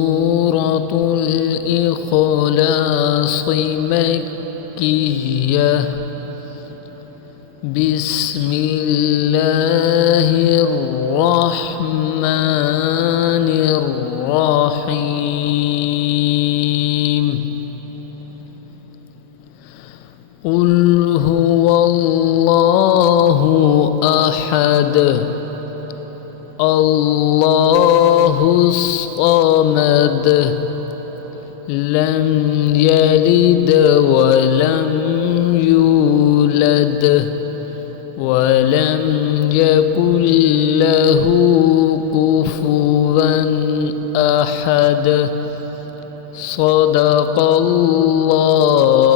سورة الإخلاص مكية. بسم الله الرحمن الرحيم. قل هو الله أحد الله الصمد لم يلد ولم يولد ولم يكن له كفوا أحد. صدق الله